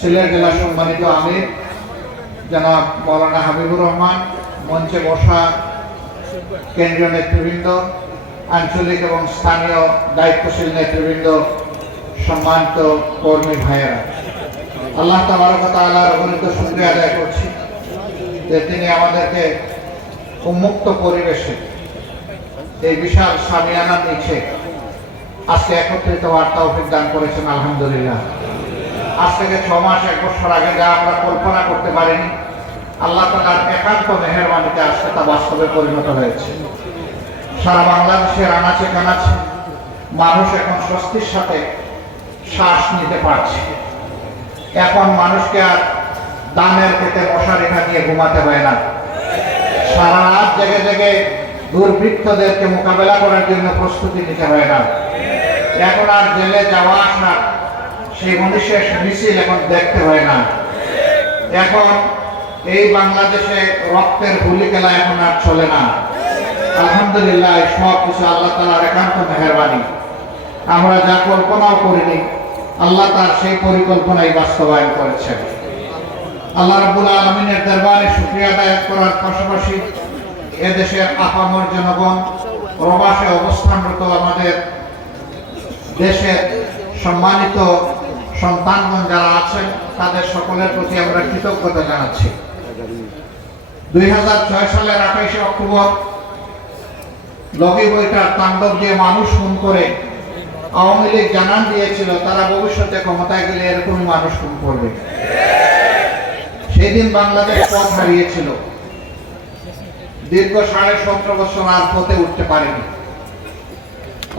সিলেট জেলা সম্মানিত আমির জনাব মৌলানা হাবিবুর রহমান, মঞ্চে বসা কেন্দ্রীয় নেতৃবৃন্দ, আঞ্চলিক এবং স্থানীয় দায়িত্বশীল নেতৃবৃন্দ, সম্মানিত কর্মী ভাইয়েরা, আল্লাহ তাবারক ওয়া তাআলার অগণিত শুকরিয়া আদায় করছি যে তিনি আমাদেরকে উন্মুক্ত পরিবেশে এই বিশাল সামিয়ানার নিচে আজকে একত্রিত হওয়ার তৌফিক দান করেছেন। আলহামদুলিল্লাহ। আজ থেকে 6 মাস 1 বছর আগে যা আমরা কল্পনা করতে পারিনি, আল্লাহ তাআলার একান্ত মেহেরবানিতে আজকে তা বাস্তবে পরিণত হয়েছে। সারা বাংলাদেশের আনাচে কানাচে মানুষ এখন স্বস্তির সাথে শ্বাস নিতে পারছে। এখন মানুষকে আর দানের ক্ষেতে মশারেখা নিয়ে ঘুমাতে হয় না। সারা রাত জেগে জেগে দুর্বৃত্তদেরকে মোকাবেলা করার জন্য প্রস্তুতি নিতে হয় না। এখন আর জেলে যাওয়া আসা সেই মনীষের মিছিল এখন দেখতে হয় না। এখন এই বাংলাদেশে রক্তের হুলি খেলা এখন আর চলে না। আলহামদুলিল্লাহ, সব কিছু আল্লাহ তাআলার একান্ত মেহেরবানি। আমরা যা কল্পনাও করিনি, আল্লাহ তার সেই পরিকল্পনাই বাস্তবায়ন করেছেন। আল্লাহ রাব্বুল আলামিনের দরবারে শুকরিয়া আদায় করার পাশাপাশি এদেশের আপামর জনগণ, প্রবাসে অবস্থানরত আমাদের দেশের সম্মানিত সন্তানগণ যারা আছেন, তাদের সকলের প্রতি আমরা কৃতজ্ঞতা জানাচ্ছি। 2006 সালের 28 অক্টোবর লগি বইটার তাণ্ডব দিয়ে মানুষ খুন করে আওয়ামী লীগ জানান দিয়েছিল তারা ভবিষ্যতে ক্ষমতায় গেলে এরকম মানুষ খুন করবে। সেদিন বাংলাদেশ পথ হারিয়েছিল। দীর্ঘ 17.5 বছর আর পথে উঠতে পারেনি।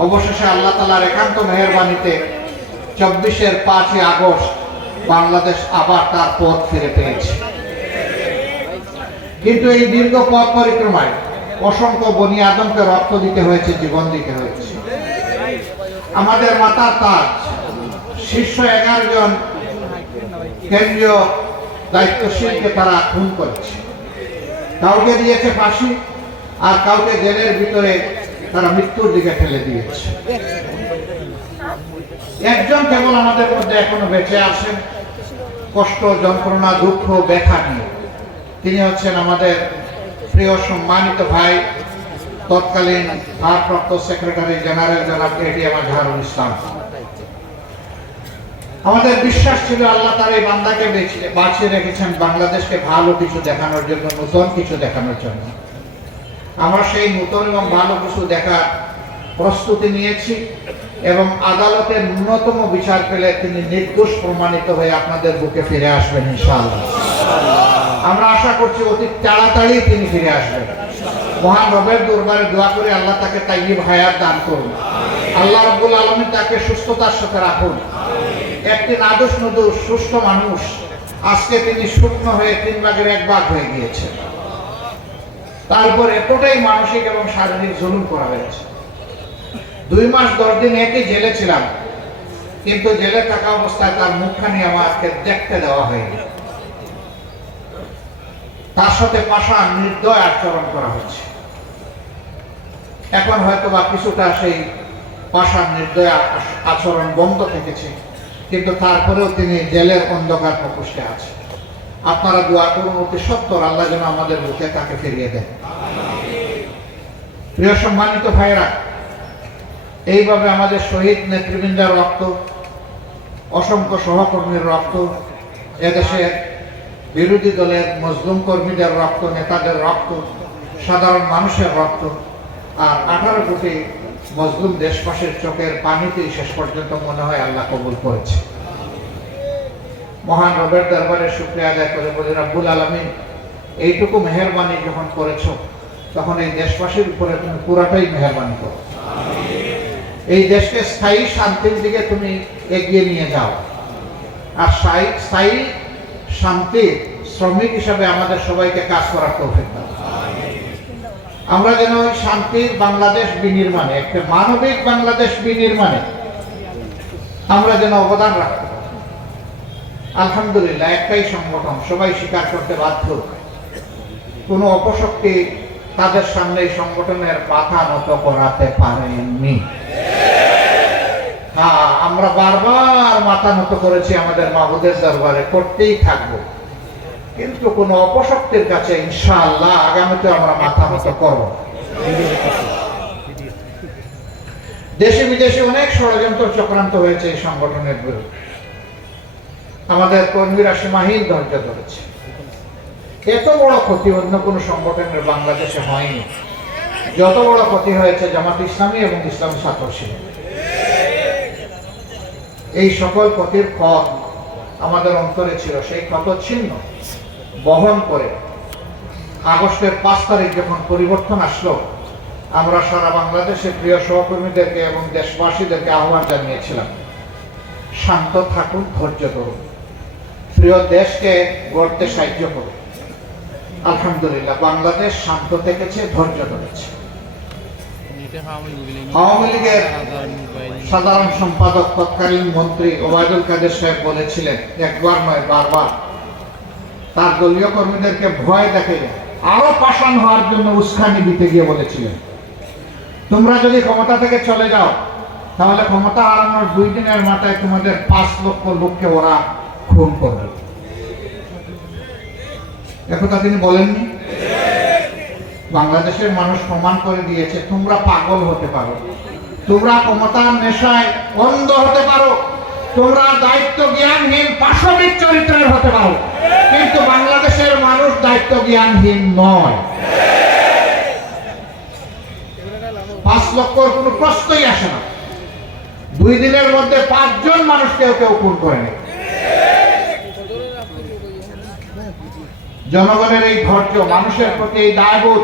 অবশেষে আল্লাহ তাআলার একান্ত মেহেরবানিতে 24-এর 5 আগস্ট বাংলাদেশ আবার তার পথ ফিরে পেয়েছে। কিন্তু এই দীর্ঘ পথ পরিক্রমায় অসংখ্য বনি আদমকে রক্ত দিতে হয়েছে, জীবন দিতে হয়েছে। আমাদের মাতার তাজ শীর্ষ 11 জন কেন্দ্রীয় দায়িত্বশীলকে তারা খুন করেছে। কাউকে দিয়েছে ফাঁসি, আর কাউকে জেলের ভিতরে তারা মৃত্যুর দিকে ঠেলে দিয়েছে। একজন কেবল আমাদের মধ্যে এখনো বেঁচে আছেন, কষ্ট, যন্ত্রণা, দুঃখ, ব্যথা নিয়ে। তিনি হচ্ছেন আমাদের প্রিয় সম্মানিত ভাই, তৎকালীন ভারপ্রাপ্ত সেক্রেটারি জেনারেল জনাব এটিএম আজহারুল ইসলাম। আমাদের বিশ্বাস ছিল আল্লাহ তার এই বান্দাকে বাঁচিয়ে রেখেছেন বাংলাদেশকে ভালো কিছু দেখানোর জন্য, নতুন কিছু দেখানোর জন্য। আমরা সেই নতুন এবং ভালো কিছু দেখার প্রস্তুতি নিয়েছি এবং আদালতে ন্যূনতম বিচার পেলে তিনি নির্দোষ প্রমাণিত হয়ে আপনাদের বুকে ফিরে আসবেন ইনশাআল্লাহ। আমরা আশা করছি অতি তাড়াতাড়ি তিনি ফিরে আসবেন। মহান রবের দরবারে দোয়া করে আল্লাহ তাকে তাইয়্যিব হায়াত দান করুন। আল্লাহ রাব্বুল আলামিন তাকে সুস্থতার সাথে রাখুন। একটি নাদুস নুদুস সুস্থ মানুষ, আজকে তিনি শুকনো হয়ে 3 ভাগের 1 ভাগ হয়ে গিয়েছেন। তারপর এতটাই মানসিক এবং শারীরিক জুলুম করা হয়েছে। 2 মাস 10 দিন একই জেলে ছিলাম, কিন্তু জেলে থাকা অবস্থায় তার মুখখানি আমাকে দেখতে দেওয়া হয়নি। তার সাথে পাষাণ নির্দয় আচরণ করা হচ্ছে। এখন হয়তো বা কিছুটা সেই পাষাণ নির্দয় আচরণ বন্ধ থেকেছে, কিন্তু তারপরেও তিনি জেলের অন্ধকার প্রকোষ্ঠে আছে। আপনারা দোয়া করুন অতি সত্বর আল্লাহ যেন আমাদের বুকে তাকে ফিরিয়ে দেন। প্রিয় সম্মানিত ভাইরা, এইভাবে আমাদের শহীদ নেতৃবৃন্দের রক্ত, অসংখ্য সহকর্মীর রক্ত, এদেশের বিরোধী দলের মজলুম কর্মীদের রক্ত, নেতাদের রক্ত, সাধারণ মানুষের রক্ত, আর 18 কোটি মজলুম দেশবাসীর চোখের পানিতেই শেষ পর্যন্ত মনে হয় আল্লাহ কবুল করেছে। মহান রবের দরবারে শুকরিয়া আদায় করে বলি, রাব্বুল আলামিন এইটুকু মেহেরবানি যখন করেছ, তখন এই দেশবাসীর উপরে তুমি পুরাটাই মেহেরবানি করো। এই দেশকে স্থায়ী শান্তির দিকে তুমি এগিয়ে নিয়ে যাও, আর স্থায়ী শান্তির শ্রমিক হিসাবে আমাদের সবাইকে কাজ করার তৌফিক দাও। আমরা যেন ওই শান্তির বাংলাদেশ বিনির্মাণে, একটা মানবিক বাংলাদেশ বিনির্মাণে আমরা যেন অবদান রাখতে পারি। আলহামদুলিল্লাহ, একটাই সংগঠন, সবাই স্বীকার করতে বাধ্য, কোনো অপশক্তি তাদের সামনে এই সংগঠনের মাথা নত করাতে পারেননি। হ্যাঁ, আমরা বারবার মাথা নত করেছি আমাদের মাবুদের দরবারে, করতেই থাকবো, কিন্তু কোন অপশক্তির কাছে ইনশাআল্লাহ আগামীতে আমরা মাথা নত করব। দেশে বিদেশে অনেক ষড়যন্ত্র চক্রান্ত হয়েছে এই সংগঠনের বিরুদ্ধে। আমাদের কর্মীরা সীমাহীন ধৈর্য ধরেছে। এত বড় ক্ষতি অন্য কোন সংগঠনের বাংলাদেশে হয়নি। যত বড় ক্ষতি হয়েছে জামাত ইসলামী এবং ইসলামী ছাত্র শিবির। এই সকল ক্ষতির ক্ষত আমাদের অন্তরে ছিল, সেই ক্ষত ছিন্ন বহন করে আগস্টের 5 তারিখ যখন পরিবর্তন আসলো, আমরা সারা বাংলাদেশের প্রিয় সহকর্মীদেরকে এবং দেশবাসীদেরকে আহ্বান জানিয়েছিলাম, শান্ত থাকুন, ধৈর্য ধরুন, প্রিয় দেশকে গড়তে সাহায্য করুন। আলহামদুলিল্লাহ বাংলাদেশ শান্ত থেকেছে, ধৈর্য ধরেছে। আওয়ামী লীগের সাধারণ সম্পাদক তৎকালীন মন্ত্রী ওবায়দুল কাদের সাহেব বলেছিলেন, একবার নয় বারবার, তার দলীয় কর্মীদেরকে ভয় দেখে আরো পাষাণ হওয়ার জন্য উস্কানি দিতে গিয়ে বলেছিলেন, তোমরা যদি ক্ষমতা থেকে চলে যাও তাহলে ক্ষমতা হারানোর 2 দিনের মাথায় তোমাদের 5 লক্ষ লোককে ওরা খুন করবে। একথা তিনি বলেননি? বাংলাদেশের মানুষ প্রমাণ করে দিয়েছে, তোমরা পাগল হতে পারো, তোমরা ক্ষমতার নেশায় অন্ধ হতে পারো, তোমরা দায়িত্ব জ্ঞানহীন পাশবিক চরিত্রের হতে পারো, কিন্তু বাংলাদেশের মানুষ দায়িত্ব জ্ঞানহীন নয়। 5 লক্ষর কোনো প্রশ্নই আসে না। 2 দিনের মধ্যে 5 জন মানুষ কেউ খুন করেনি। জনগণের এই ধৈর্য, মানুষের প্রতি এই দায়বোধ,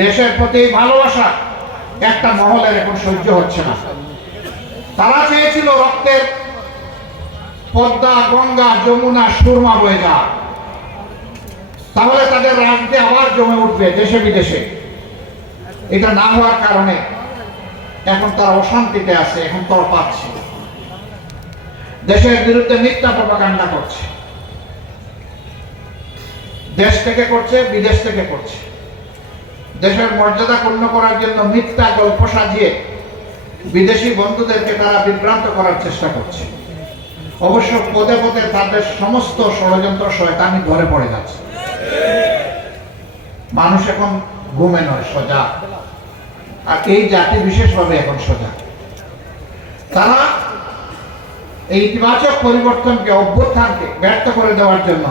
দেশের প্রতি ভালোবাসা একটা মহলের এখন সহ্য হচ্ছে না। তারা চেয়েছিল রক্তের পদ্মা, গঙ্গা, যমুনা, সুরমা বয়ে যাওয়া, তাহলে তাদের রাজনীতি আবার জমে উঠবে দেশে বিদেশে। এটা না হওয়ার কারণে এখন তারা অশান্তিতে আছে, এখন তর পাচ্ছে, দেশের বিরুদ্ধে মিথ্যা প্রপাগান্ডা করছে, দেশ থেকে করছে, বিদেশ থেকে করছে। দেশের মর্যাদা ক্ষুণ্ণ করার জন্য মিথ্যা গল্প সাজিয়ে বিদেশি বন্ধুদেরকে তারা বিভ্রান্ত করার চেষ্টা করছে। অবশ্য পদে পদে তাদের সমস্ত ষড়যন্ত্র শয়তানি ধরে পড়ে যাচ্ছে। মানুষ এখন ঘুমে নয়, সজাগ। আর এই জাতি বিশেষভাবে এখন সজাগ। তারা এই ইতিবাচক পরিবর্তনকে, অভ্যুত্থানকে ব্যর্থ করে দেওয়ার জন্য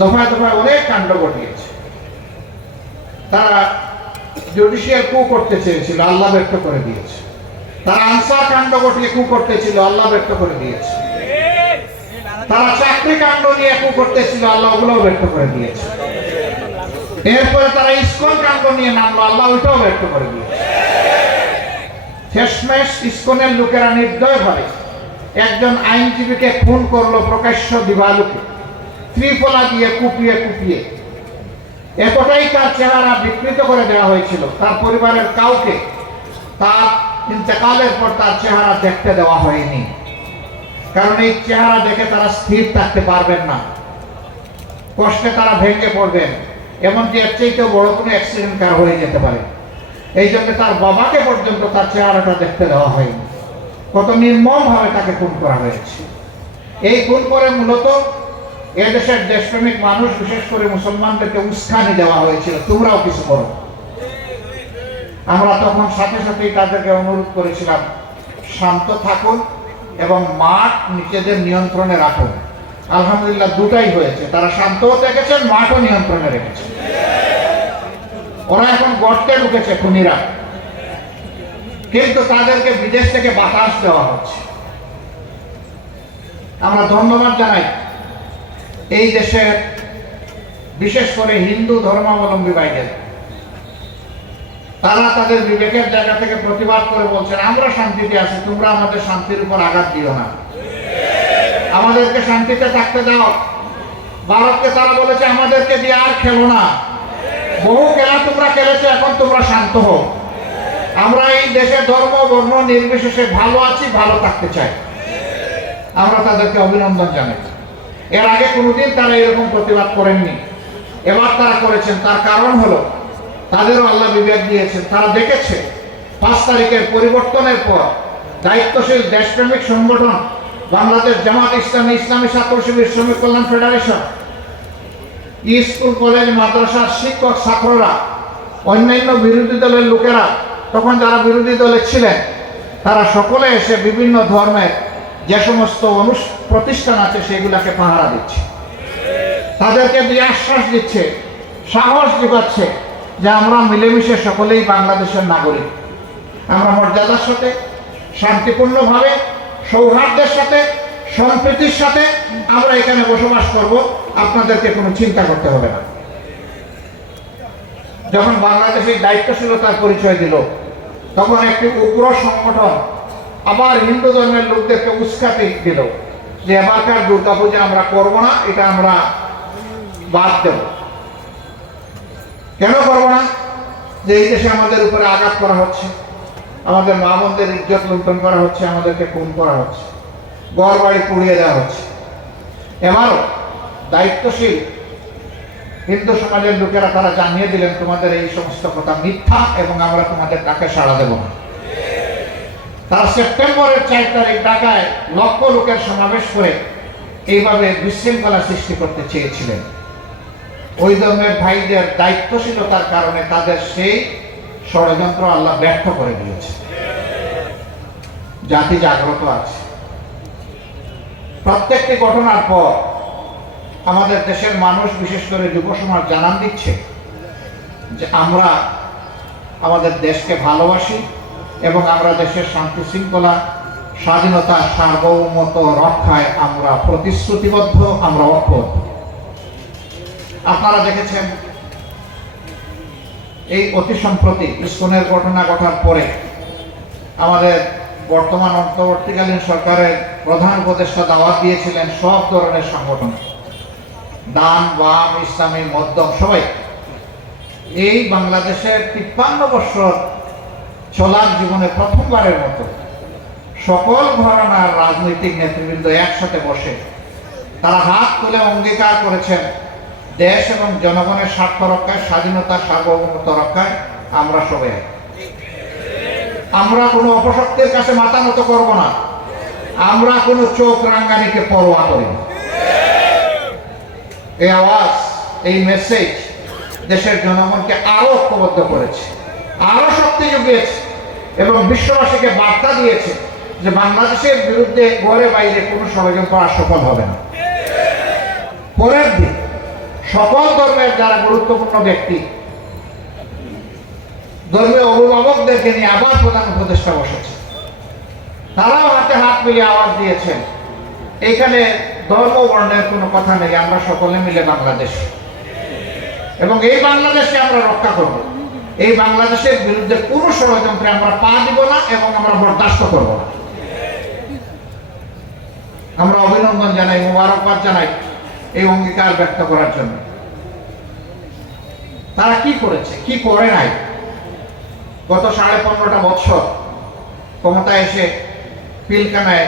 দফায় দফায় অনেক কাণ্ড ঘটিয়েছে। তারা জুডিশিয়াল কু করতে চেয়েছিল, আল্লাহ ব্যর্থ করে দিয়েছে। তারা আনসার কাণ্ড ঘটিয়ে কু করতেছিল, আল্লাহ ব্যর্থ করে দিয়েছে। তারা চাকরি কাণ্ড নিয়ে কু করতেছিল, আল্লাহ ওগুলোও ব্যর্থ করে দিয়েছে। এরপরে তারা ইসকন কাণ্ড নিয়ে নামলো, আল্লাহ ওইটাও ব্যর্থ করে দিয়েছে। শেষমেশ ইসকনের লোকেরা নির্দয় ভাবে একজন আইনজীবীকে খুন করলো প্রকাশ্য দিবালোকে, ত্রিফলা দিয়ে কুপিয়ে কুপিয়ে। এতটাই তার চেহারা বিকৃত করে দেওয়া হয়েছিল, তার পরিবারের কাউকে তার ইন্তেকালের পর তার চেহারা দেখতে দেওয়া হয়নি, কারণ এই চেহারা দেখে তারা স্থির থাকতে পারবেন না, কষ্টে তারা ভেঙে পড়বেন, এমনকি এর চাইতেও বড় কোনো অ্যাক্সিডেন্ট কার হয়ে যেতে পারে। এই জন্য তার বাবাকে পর্যন্ত তার চেহারাটা দেখতে দেওয়া হয়নি। কত নির্মম ভাবে তাকে খুন করা হয়েছে। এই খুন করে মূলত এদেশের দেশপ্রেমিক মানুষ, বিশেষ করে মুসলমানদেরকে উস্কানি দেওয়া হয়েছিল, তোমরাও কিছু করো। আমরা তখন সাথে সাথেই তাদেরকে অনুরোধ করেছিলাম, শান্ত থাকুন এবং মাঠ নিজেদের নিয়ন্ত্রণে রাখুন। আলহামদুলিল্লাহ দুটাই হয়েছে, তারা শান্তও দেখেছেন, মাঠও নিয়ন্ত্রণে রেখেছে। ওরা এখন গর্তে ঢুকেছে খুনিরা, কিন্তু তাদেরকে বিদেশ থেকে বাতাস দেওয়া হচ্ছে। আমরা ধন্যবাদ জানাই এই দেশের বিশেষ করে হিন্দু ধর্মাবলম্বী ভাইদের। তারা তাদের বিবেকের জায়গা থেকে প্রতিবাদ করে বলছেন, আমরা শান্তিতে আছি, তোমরা আমাদের শান্তির উপর আঘাত দিও না, আমাদেরকে শান্তিতে থাকতে দাও। ভারতকে তারা বলেছে, আমাদেরকে দিয়ে আর খেলো না, বহু খেলা তোমরা খেলেছো, এখন তোমরা শান্ত হও। আমরা এই দেশে ধর্ম বর্ণ নির্বিশেষে ভালো আছি, ভালো থাকতে চাই। আমরা তাদেরকে অভিনন্দন জানাই। এর আগে কোনোদিন তারা এরকম প্রতিবাদ করেননি, এবার তারা করেছেন। তার কারণ হলো তাদেরও আল্লাহ বিবেক দিয়েছেন। তারা দেখেছে 5 তারিখের পরিবর্তনের পর দায়িত্বশীল দেশপ্রেমিক সংগঠন বাংলাদেশ জামাত ইসলামী, ইসলামী ছাত্র শিবির, শ্রমিক কল্যাণ ফেডারেশন, স্কুল কলেজ মাদ্রাসার শিক্ষক ছাত্ররা, অন্যান্য বিরোধী দলের লোকেরা, তখন যারা বিরোধী দলে ছিলেন তারা সকলে এসে বিভিন্ন ধর্মের যে সমস্ত প্রতিষ্ঠান আছে সেগুলাকে পাহারা দিচ্ছে, তাদেরকে দিয়ে আশ্বাস দিচ্ছে, সাহস যোগাচ্ছে যে আমরা মিলেমিশে সকলেই বাংলাদেশের নাগরিক, আমরা মর্যাদার সাথে শান্তিপূর্ণভাবে সৌহার্দ্যের সাথে সম্প্রীতির সাথে আমরা এখানে বসবাস করব, আপনাদেরকে কোনো চিন্তা করতে হবে না। যখন বাংলাদেশের দায়িত্বশীলতার পরিচয় দিল তখন একটি উগ্র সংগঠন আবার হিন্দু ধর্মের লোকদেরকে উস্কাতে দিল যে এবারকার দুর্গাপূজা আমরা করব না, এটা আমরা বাদ দেব। কেন করব না? যে এই দেশে আমাদের উপরে আঘাত করা হচ্ছে, আমাদের মা বোনদের ইজ্জত লুণ্ঠন করা হচ্ছে, আমাদেরকে খুন করা হচ্ছে, ঘর বাড়ি পুড়িয়ে দেওয়া হচ্ছে। এবারও দায়িত্বশীল হিন্দু সমাজের লোকেরা তারা জানিয়ে দিলেন তোমাদের এই সমস্ত কথা মিথ্যা এবং আমরা তোমাদের ডাকে সাড়া দেব না। তারা সেপ্টেম্বরের 4 তারিখ ঢাকায় লক্ষ লোকের সমাবেশ করে এইভাবে বিশৃঙ্খলা সৃষ্টি করতে চেয়েছিলেন। ওই ধর্মের ভাইদের দায়িত্বশীলতার কারণে তাদের সেই ষড়যন্ত্র আল্লাহ ব্যর্থ করে দিয়েছে। জাতি জাগ্রত আছে। প্রত্যেকটি ঘটনার পর আমাদের দেশের মানুষ, বিশেষ করে যুব সমাজ জানান দিচ্ছে যে আমরা আমাদের দেশকে ভালোবাসি এবং আমরা দেশের শান্তি শৃঙ্খলা, স্বাধীনতা, সার্বভৌমত্ব রক্ষায় আমরা প্রতিশ্রুতিবদ্ধ, আমরা ঐক্যবদ্ধ। আপনারা দেখেছেন এই অতি সম্প্রতি ইসকনের ঘটনা ঘটার পরে আমাদের বর্তমান অন্তর্বর্তীকালীন সরকারের প্রধান উপদেষ্টা দাওয়াত দিয়েছিলেন সব ধরনের সংগঠন, ডান বাম ইসলামী মধ্যম সবাই। এই বাংলাদেশের 53 বছর চলার জীবনে প্রথমবারের মতো সকল ঘরানার রাজনৈতিক নেতৃবৃন্দ একসাথে বসে তারা হাত তুলে অঙ্গীকার করেছেন দেশ এবং জনগণের স্বার্থ রক্ষায়, স্বাধীনতা সার্বভৌমত্ব রক্ষায় আমরা সবাই এক। আমরা কোনো অপশক্তির কাছে মাথা নত করব না, আমরা কোনো চোখ রাঙ্গানিকে পরোয়া করি না। এই আওয়াজ, এই মেসেজ দেশের জনগণকে আরো ঐক্যবদ্ধ করেছে, আরো শক্তি জুগিয়েছে এবং বিশ্ববাসীকে বার্তা দিয়েছে যে বাংলাদেশের বিরুদ্ধে ঘরে বাইরে কোনো ষড়যন্ত্র আর সফল হবে না। পরের দিন সকল ধর্মের যারা গুরুত্বপূর্ণ ব্যক্তি, ধর্মীয় অভিভাবকদেরকে নিয়ে আবার প্রধান উপদেষ্টা বসেছে, তারাও হাতে হাত মিলিয়ে আওয়াজ দিয়েছেন এখানে ধর্ম বর্ণের কোনো কথা নেই, আমরা সকলে মিলে বাংলাদেশ এবং এই বাংলাদেশকে আমরা রক্ষা করব। এই বাংলাদেশের বিরুদ্ধে কোনো ষড়যন্ত্রে আমরা পা দিব না এবং আমরা বরদাস্ত করব না। আমরা অভিনন্দন জানাই, মোবারকবাদ জানাই এই অঙ্গীকার ব্যক্ত করার জন্য। তারা কি করেছে, কি করে নাই? গত 15.5 বছর ক্ষমতায় এসে পিলখানায়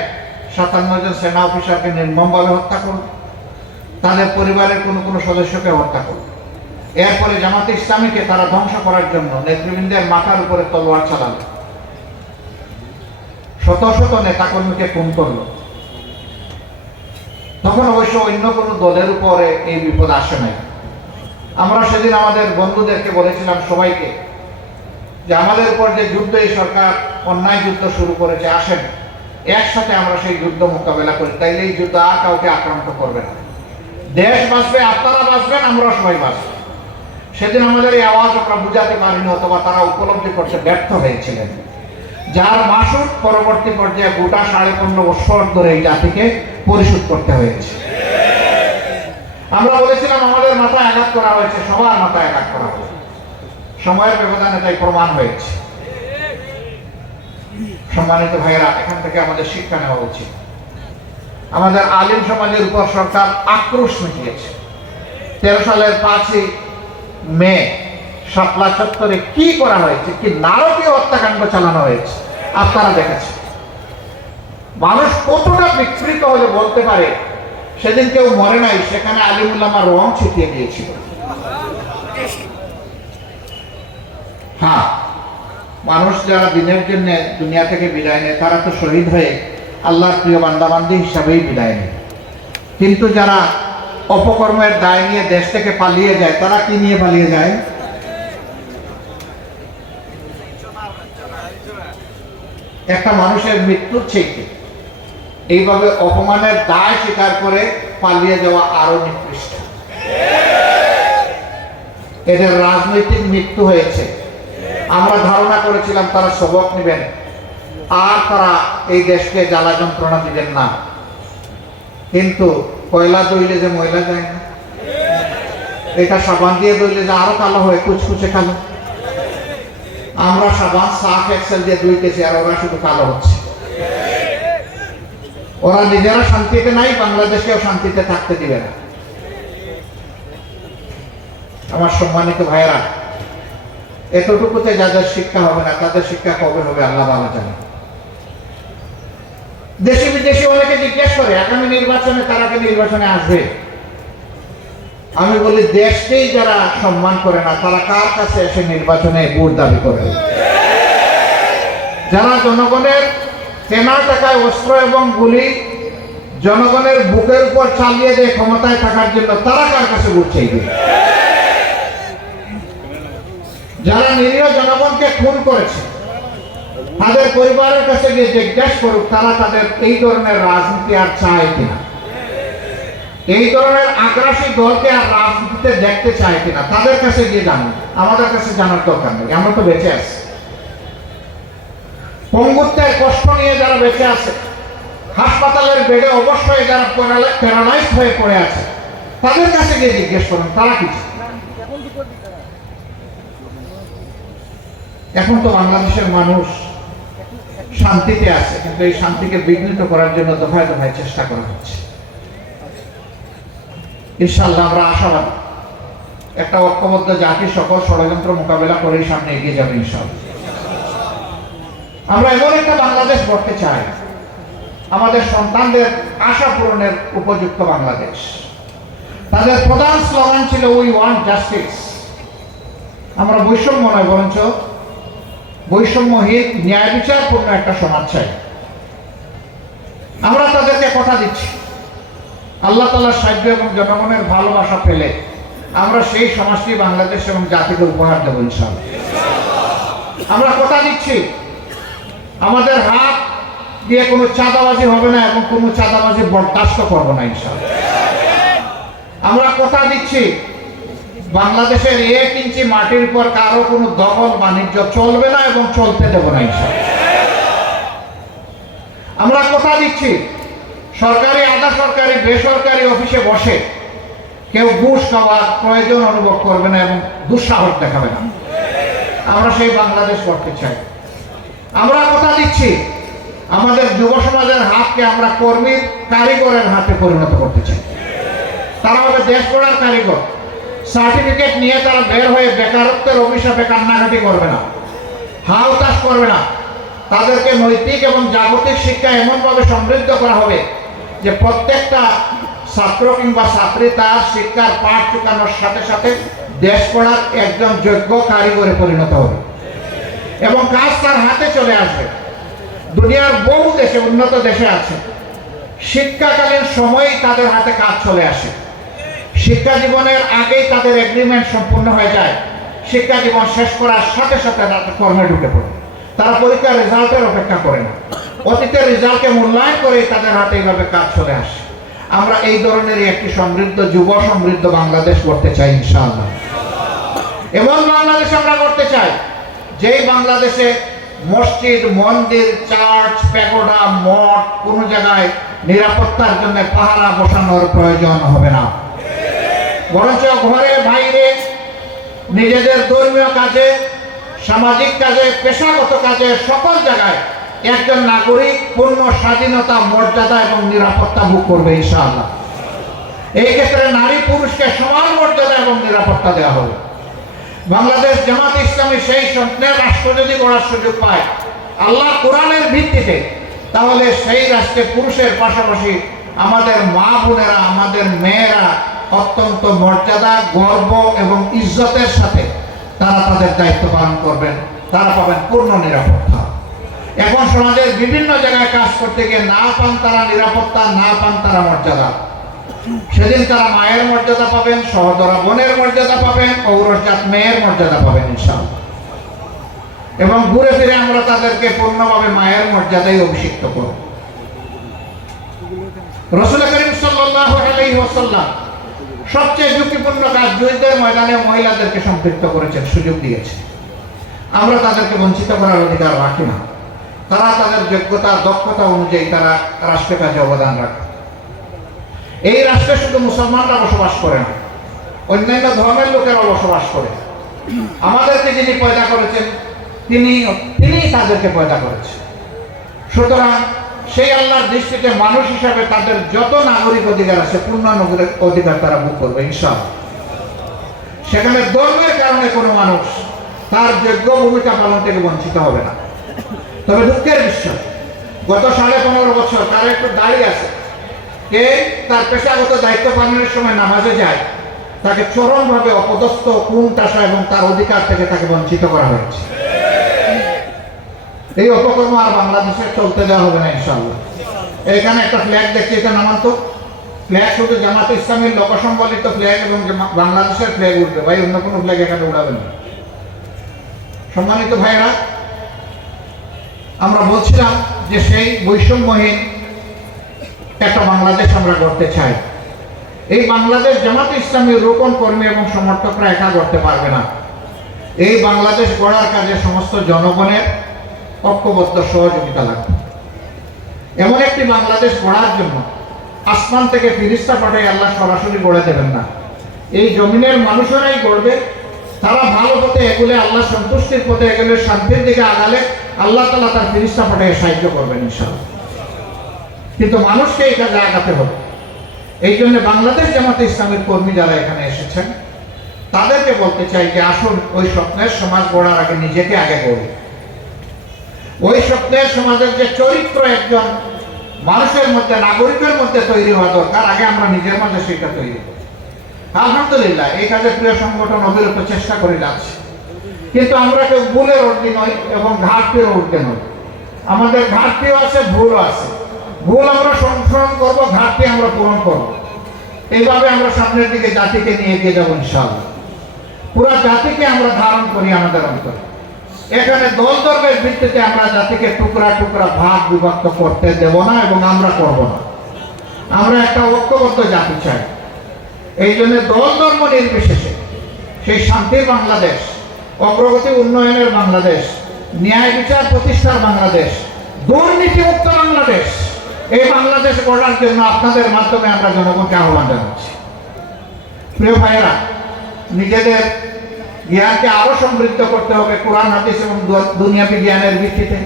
57 জন সেনা অফিসারকে নির্মমভাবে হত্যা করল, তাদের পরিবারের কোনো সদস্যকে হত্যা করল। এরপরে জামাতে ইসলামীকে তারা ধ্বংস করার জন্য নেতৃবৃন্দের মাথার উপরে তলোয়ার চালাল, শত শত নেতাকর্মীকে খুন করল। তখন অবশ্য অন্য কোনো দলের উপরে এই বিপদ আসে নাই। আমরা সেদিন আমাদের বন্ধুদেরকে বলেছিলাম সবাইকে যে আমাদের উপর যে যুদ্ধ এই সরকার অন্যায় যুদ্ধ শুরু করেছে, আসেন একসাথে আমরা সেই যুদ্ধ মোকাবেলা করি, তাইলে এই যুদ্ধ আর কাউকে আক্রান্ত করবে না। দেশ বাঁচবে, আপনারা বাঁচবেন, আমরা সবাই বাঁচব। সেদিন আমাদের এই আওয়াজ আমরা বুঝাতে পারিনি, অথবা তারা উপলব্ধি করতে ব্যর্থ হয়েছিলেন, যার মাসুল পরবর্তী পর্যায়ে গোটা 15.5 বছর ধরে এই জাতিকে পরিশোধ করতে হয়েছে। আমরা বলেছিলাম আমাদের মাথায় আঘাত করা হয়েছে, সবার মাথায় আঘাত করা হয়েছে, সময়ের ব্যবধানে তাই প্রমাণ হয়েছে। সম্মানিত ভাইয়েরা, এখান থেকে আমাদের শিক্ষা নেওয়া উচিত। আমাদের আলিম সমাজের উপর সরকার আক্রোশ মিটিয়েছে। 13 সালের 5 মে শাপলা চত্বরে কি করা হয়েছে, কি নারকীয় হত্যাকাণ্ড চালানো হয়েছে আপনারা দেখেছেন। মানুষ কতটা বিকৃত হলে বলতে পারে সেদিন কেউ মরে নাই, সেখানে আলিমুল্লামা রং ছিটিয়ে দিয়েছিল। হ্যাঁ, মানুষ যারা দিনের জন্য দুনিয়া থেকে বিদায় নেয় তারা তো শহীদ হয়ে আল্লাহর প্রিয় বান্দাবান্দি হিসাবেই বিদায় নেয়, কিন্তু যারা অপকর্মের দায় নিয়ে দেশ থেকে পালিয়ে যায় তারা কি নিয়ে পালিয়ে যায়? একটা মানুষের মৃত্যুর থেকে এইভাবে অপমানের দায় স্বীকার করে পালিয়ে যাওয়া আরো নিকৃষ্ট। এদের রাজনৈতিক মৃত্যু হয়েছে। আমরা ধারণা করেছিলাম তারা সবক নেবেন আর তারা এই দেশকে জ্বালা যন্ত্রণা দিবেন না, কিন্তু কয়লা দইলে যে ময়লা যায় না, এটা সাবান দিয়ে দইলে যে আরো কালো হয়, কুচকুচে কালো। আমরা সাবান সার্ফ এক্সেল দিয়ে ধুইতেছি আর ওরা শুধু কালো হচ্ছে। ওরা নিজেরা শান্তিতে নাই, বাংলাদেশকেও শান্তিতে থাকতে দিবে না। আমার সম্মানিত ভাইয়েরা, এতটুকুতে যাদের শিক্ষা হবে না তাদের শিক্ষা কবে হবে আল্লাহ ভালো জানে। দেশি বিদেশি অনেকে জিজ্ঞেস করে আগামী নির্বাচনে তারা কি নির্বাচনে আসবে। আমি বলি দেশকেই যারা সম্মান করে না তারা কার কাছে এসে নির্বাচনে ভোট দাবি করবে? যারা জনগণের কেনা টাকায় অস্ত্র এবং গুলি জনগণের বুকের উপর চালিয়ে দেয় ক্ষমতায় থাকার জন্য, তারা কার কাছে ভোট চাইবে? যারা নিরীহ জনগণকে খুন করেছে তাদের পরিবারের কাছে গিয়ে জিজ্ঞাসা করুক তারা তাদের এই ধরনের রাজনীতি আর চায় কিনা, এই ধরনের আগ্রাসী দলকে আর রাজনীতিতে দেখতে চায় কিনা। তাদের কাছে গিয়ে জানুন, আমাদের কাছে জানার দরকার নেই, আমরা তো বেঁচে আছি। পঙ্গুত্বের কষ্ট নিয়ে যারা বেঁচে আছে, হাসপাতালের বেডে অবশ্যই যারা প্যারালাইজড হয়ে পড়ে আছে, তাদের কাছে গিয়ে জিজ্ঞেস করুন তারা কি। এখন তো বাংলাদেশের মানুষ শান্তিতে আছে, কিন্তু এই শান্তিকে বিঘ্নিত করার জন্য দফায় দফায় চেষ্টা করা হচ্ছে। ইনশাআল্লাহ আমরা আশাবাদী একটা ঐক্যবদ্ধ জাতি সকল ষড়যন্ত্র মোকাবেলা করে সামনে এগিয়ে যাবে ইনশাআল্লাহ। আমরা এমন একটা বাংলাদেশ গড়তে চাই, আমাদের সন্তানদের আশা পূরণের উপযুক্ত বাংলাদেশ। তাদের প্রধান স্লোগান ছিল উই ওয়ান্ট জাস্টিস। আমরা বৈষম্য নয়, বরঞ্চ বৈষম্যহীন ন্যায় বিচারপূর্ণ একটা সমাজ চাই। আমরা তাদেরকে কথা দিচ্ছি আল্লাহ তাআলার সাহায্য এবং জনগণের ভালোবাসা পেলে আমরা সেই সমাজটি বাংলাদেশ এবং জাতিকে উপহার দেব ইনশাআল্লাহ। আমরা কথা দিচ্ছি আমাদের হাত দিয়ে কোনো চাঁদাবাজি হবে না এবং কোনো চাঁদাবাজি বরদাস্ত করব না ইনশাআল্লাহ। আমরা কথা দিচ্ছি বাংলাদেশের 1 ইঞ্চি মাটির উপর কারো কোনো দখল বাণিজ্য চলবে না এবং চলতে দেব না ইনশাআল্লাহ। আমরা কথা দিচ্ছি সরকারি আধা সরকারি বেসরকারি অফিসে বসে কেউ ঘুষ খাওয়ার প্রয়োজন অনুভব করবে না এবং দুঃসাহস দেখাবে না। আমরা সেই বাংলাদেশ করতে চাই। আমরা কথা দিচ্ছি আমাদের যুব সমাজের হাতকে আমরা কর্মীর কারিগরের হাতে পরিণত করতে চাই। তারা হবে দেশ গড়ার কারিগর। সার্টিফিকেট নিয়ে তারা বের হয়ে বেকারত্বের অভিশাপে কান্নাকাটি করবে না, হাওতাশ করবে না। তাদেরকে নৈতিক এবং জাগতিক শিক্ষা এমনভাবে সমৃদ্ধ করা হবে যে প্রত্যেকটা ছাত্র কিংবা ছাত্রী তার শিক্ষার পাঠ চুকানোর সাথে সাথে দেশ গড়ার একজন যোগ্য কারিগরে পরিণত হবে এবং কাজ তার হাতে চলে আসবে। দুনিয়ার বহু দেশে, উন্নত দেশে আছে, শিক্ষাকালীন সময়ই তাদের হাতে কাজ চলে আসে। শিক্ষা জীবনের আগেই তাদের এগ্রিমেন্ট সম্পূর্ণ হয়ে যায়। শিক্ষা জীবন শেষ করার সাথে সাথে তারা কর্মে ঢুকে পড়ে। তারা পরীক্ষার রেজাল্টের অপেক্ষা করে না, অতীতের রেজাল্টকে মূল্যায়ন করে তাদের হাতে এইভাবে কাজ চলে আসে। আমরা এই ধরনের একটি সমৃদ্ধ যুব সমৃদ্ধ বাংলাদেশ করতে চাই ইনশাআল্লাহ। এমন বাংলাদেশ আমরা করতে চাই যেই বাংলাদেশে মসজিদ, মন্দির, চার্চ, প্যাগোডা, মঠ কোনো জায়গায় নিরাপত্তার জন্য পাহারা বসানোর প্রয়োজন হবে না, বরঞ্চ ঘরে বাইরে নিজেদের ধর্মীয় কাজে, সামাজিক কাজে, পেশাগত কাজে সকল জায়গায় একজন নাগরিক পূর্ণ স্বাধীনতা, মর্যাদা এবং নিরাপত্তা ভোগ করবে ইনশাআল্লাহ। এই ক্ষেত্রে নারী পুরুষকে সমান মর্যাদা এবং নিরাপত্তা দেওয়া হবে। বাংলাদেশ জামাত ইসলামী সেই স্বপ্নের রাষ্ট্র যদি গড়ার সুযোগ পায় আল্লাহ কোরআনের ভিত্তিতে, তাহলে সেই রাষ্ট্রে পুরুষের পাশাপাশি আমাদের মা বোনেরা, আমাদের মেয়েরা অত্যন্ত মর্যাদা, গর্ব এবং ইজ্জতের সাথে তারা তাদের দায়িত্ব পালন করবেন। তারা পাবেন পূর্ণ নিরাপত্তা। এখন সমাজের বিভিন্ন জায়গায় কাজ করতে গিয়ে না পান তারা নিরাপত্তা, না পান তারা মর্যাদা। সেদিন তারা মায়ের মর্যাদা পাবেন, সহদরা বোনের মর্যাদা পাবেন, ঔরসজাত মেয়ের মর্যাদা পাবেন ইনশাআল্লাহ। এবং ঘুরে ফিরে আমরা তাদেরকে পূর্ণভাবে মায়ের মর্যাদায় অভিষিক্ত করব। রাসূল করিম সাল্লাল্লাহু আলাইহি ওয়াসাল্লাম সবচেয়ে ঝুঁকিপূর্ণ কাজ যুদ্ধের ময়দানে মহিলাদেরকে সম্পৃক্ত করেছেন, সুযোগ দিয়েছেন। আমরা তাদেরকে বঞ্চিত করার অধিকার রাখি না। তারা তাদের যোগ্যতা দক্ষতা অনুযায়ী তারা রাষ্ট্রের কাজে অবদান রাখে। এই রাষ্ট্রে শুধু মুসলমানরা বসবাস করে না, অন্যান্য ধর্মের লোকেরাও বসবাস করে। আমাদেরকে যিনি পয়দা করেছেন তিনি তাদেরকে পয়দা করেছেন। সুতরাং সেই আল্লাহর দৃষ্টিতে মানুষ হিসাবে তাদের যত নাগরিক অধিকার আছে পূর্ণ নাগরিক অধিকার তারা ভোগ করবে ইনশাআল্লাহ। সেখানে ধর্মের কারণে কোনো মানুষ তার যোগ্য ভূমিকা পালন থেকে বঞ্চিত হবে না। তবে দুঃখের বিষয়, গত 15.5 বছর তার একটু দাড়ি আছে, কে তার পেশাগত দায়িত্ব পালনের সময় নামাজে যায়, তাকে চরমভাবে অপদস্থ, কুণ্ঠাসা এবং তার অধিকার থেকে তাকে বঞ্চিত করা হয়েছে। এই অপকর্ম আর বাংলাদেশে চলতে দেওয়া হবে না ইনশাআল্লাহ। এখানে একটা ফ্ল্যাগ দেখছি, এটা নামান্ত ফ্ল্যাগ শুধু জামাতে ইসলামীর লোকসম্বলিত ফ্ল্যাগ এবং বাংলাদেশের ফ্ল্যাগ উঠবে, ভাই অন্য কোনো ফ্ল্যাগ এখানে উড়াবেন না। সম্মানিত ভাইয়েরা, আমরা বলছিলাম যে সেই বৈষম্যহীন একটা বাংলাদেশ আমরা গড়তে চাই। এই বাংলাদেশ জামাতে ইসলামীর রোকন কর্মী এবং সমর্থকরা একা গড়তে পারবে না। এই বাংলাদেশ গড়ার কাজে সমস্ত জনগণের ঐক্যবদ্ধ সহযোগিতা লাগবে। এমন একটি বাংলাদেশ গড়ার জন্য আসমান থেকে ফিরিস্তা পাঠাই আল্লাহ সরাসরি গড়ে দেবেন না। এই জমিনের মানুষেরাই গড়বে। তারা ভালো পথে এগুলে, আল্লাহ সন্তুষ্টির পথে এগুলে, শান্তির দিকে আগালে আল্লাহ তাআলা তার ফিরিস্তা পাঠিয়ে সাহায্য করবেন ইনশাআল্লাহ। কিন্তু মানুষকে এই কাজে আগাতে হবে। এই জন্য বাংলাদেশ জামাতে ইসলামের কর্মী যারা এখানে এসেছেন তাদেরকে বলতে চাই যে আসুন ওই স্বপ্নের সমাজ গড়ার আগে নিজেকে আগে গড়ি। ওই স্বপ্নের সমাজের যে চরিত্র একজন মানুষের মধ্যে, নাগরিকের মধ্যে তৈরি হওয়া দরকার, আগে আমরা নিজের মধ্যে সেটা তৈরি করি। আলহামদুলিল্লাহ এই কাজে প্রিয় সংগঠন অবিরত চেষ্টা করে যাচ্ছে, কিন্তু আমরা কেউ ভুলের ঊর্ধ্বে নই এবং ঘাটতির ঊর্ধ্বে নই। আমাদের ঘাটতিও আছে, ভুলও আছে। ভুল আমরা সংশোধন করব, ঘাটতি আমরা পূরণ করব। এইভাবে আমরা সামনের দিকে জাতিকে নিয়ে এগিয়ে যাবো ইনশাআল্লাহ। পুরো জাতিকে আমরা ধারণ করি আমাদের অন্তরে। এখানে দল ধর্মের ভিত্তিতে আমরা জাতিকে টুকরা টুকরা ভাগ বিভক্ত করতে দেব না এবং আমরা করব না। আমরা একটা ঐক্যবদ্ধ জাতি চাই। এই জন্য দল ধর্ম নির্বিশেষে সেই শান্তির বাংলাদেশ, অগ্রগতি উন্নয়নের বাংলাদেশ, ন্যায় বিচার প্রতিষ্ঠার বাংলাদেশ, দুর্নীতিমুক্ত বাংলাদেশ, এই বাংলাদেশ গড়ার জন্য আপনাদের মাধ্যমে আমরা জনগণকে আহ্বান জানাচ্ছি। প্রিয় ভাইয়েরা, নিজেদের জ্ঞানকে আরো সমৃদ্ধ করতে হবে কোরআন হাদিস এবং দুনিয়াবি জ্ঞানের ভিত্তিতে।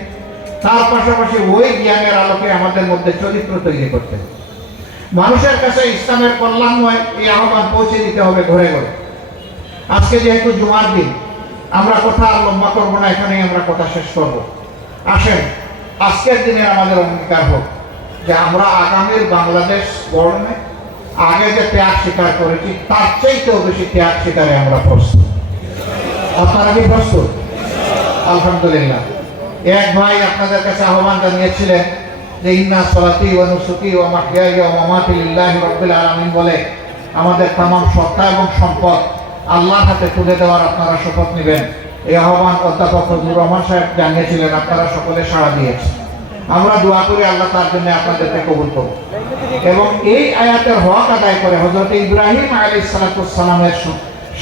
তার পাশাপাশি ওই জ্ঞানের আলোকে আমাদের মধ্যে চরিত্র তৈরি করতে হবে। মানুষের কাছে ইসলামের কল্যাণময় এই আহ্বান পৌঁছে দিতে হবে ঘরে ঘরে। আজকে যেহেতু জুমার দিন, আমরা কথা আর লম্বা করবো না, এখানেই আমরা কথা শেষ করব। আসেন আজকের দিনে আমাদের অঙ্গীকার হোক যে আমরা আগামীর বাংলাদেশ গড়নে আগে যে ত্যাগ স্বীকার করেছি তার চাইতেও বেশি ত্যাগ স্বীকারে আমরা প্রস্তুত। আপনারা কি প্রস্তুত? আলহামদুলিল্লাহ। এক ভাই আপনাদের কাছে আহ্বান জানিয়েছিলেন যে ইন্না সলাতি ওয়া নুসুকি ওয়া মাহইয়ায়া ওয়া মামাতি লিল্লাহি রাব্বিল আলামিন বলে আমাদের तमाम সত্তা এবং সম্পদ আল্লাহর হাতে তুলে দেওয়ার আপনারা শপথ নেবেন। এই আহ্বান অধ্যাপক ফজলুর রহমান সাহেব জানিয়েছিলেন, আপনারা সকলে সাড়া দিয়েছেন। আমরা দোয়া করি আল্লাহ তার জন্য আপনাদেরকে কবুল করুন এবং এই আয়াতের হক আদায় করে হযরত ইব্রাহিম আলাইহিস সালামের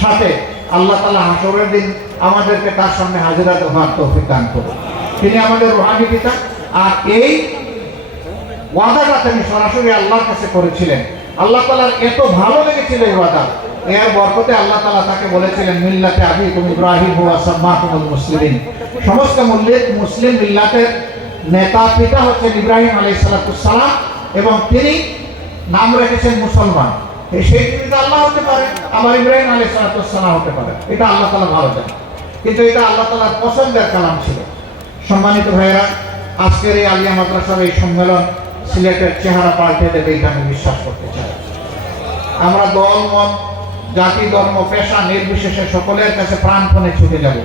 সাথে আল্লাহ তাআলা হাসরের দিন আমাদেরকে তার সামনে হাজিরা দেওয়ার তৌফিক দান করুন। তিনি আমাদের রুহানি পিতা। আর এই ওয়াদাটা তিনি সরাসরি আল্লাহর কাছে করেছিলেন। আল্লাহ তাআলার এত ভালো লেগেছিল এই ওয়াদা, এর বরকতে আল্লাহ তাআলা তাকে বলেছিলেন মিল্লাতে আবিকুম ইব্রাহিম ওয়া সাম্মাকুমুল মুসলিমিন। সমস্ত মুসলিম মিল্লাতের নেতা পিতা হচ্ছেন ইব্রাহিম আলাইহিস সালাম এবং তিনি নাম রেখেছেন মুসলমান। সেই পিতা আল্লাহ হতে পারে, আবার ইব্রাহিম আলাইহিস সালাম হতে পারে, এটা আল্লাহ তাআলা ভালো জানেন, কিন্তু এটা আল্লাহ তাআলার পছন্দের কালাম ছিল। সম্মানিত ভাইয়েরা, আজকের এই আলিয়া মাদ্রাসার এই সম্মেলন সিলেটের চেহারা পাল্টে দেবে এটা আমি বিশ্বাস করতে চাই। আমরা দল মত, জাতি, ধর্ম, পেশা নির্বিশেষে সকলের কাছে প্রাণপণে ছুটে যাব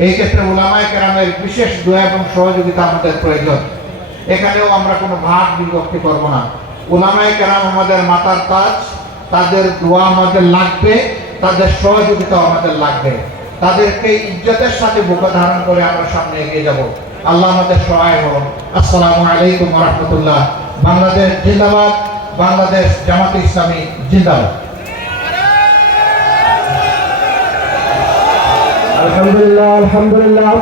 এই ক্ষেত্রে উলামায়ে কেরামের বিশেষ দোয়া এবং সহযোগিতা আমাদের প্রয়োজন। এখানেও আমরা কোনো ভাগ বিভক্তি করব না। উলামায়ে কেরাম আমাদের মাথার তাজ, তাদের দোয়া আমাদের লাগবে, তাদের সহযোগিতা আমাদের লাগবে। তাদেরকে ইজ্জতের সাথে বুকে ধারণ করে আমরা সামনে এগিয়ে যাব। আল্লাহ আমাদের সহায় হন। আসসালামু আলাইকুম ওয়া রাহমাতুল্লাহ। বাংলাদেশ জিন্দাবাদ, বাংলাদেশ জামাতে ইসলামী জিন্দাবাদ। আলহামদুলিল্লাহ, আলহামদুলিল্লাহ।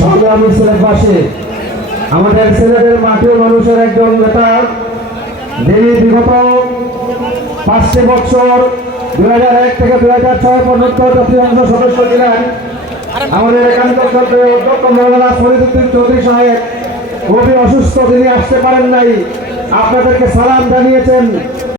সংগ্রামী সিলেটবাসী, আমাদের সিলেটের মাটির মানুষের একজন নেতা, যিনি বিগত 5টি বছর 2001 থেকে 2006 পর্যন্ত জাতীয় সংসদ সদস্য ছিলেন। আমাদের একান্ত অধ্যক্ষ মৌলানা ফরিদউদ্দিন চৌধুরী সাহেব খুবই অসুস্থ, তিনি আসতে পারেন নাই, আপনাদেরকে সালাম জানিয়েছেন।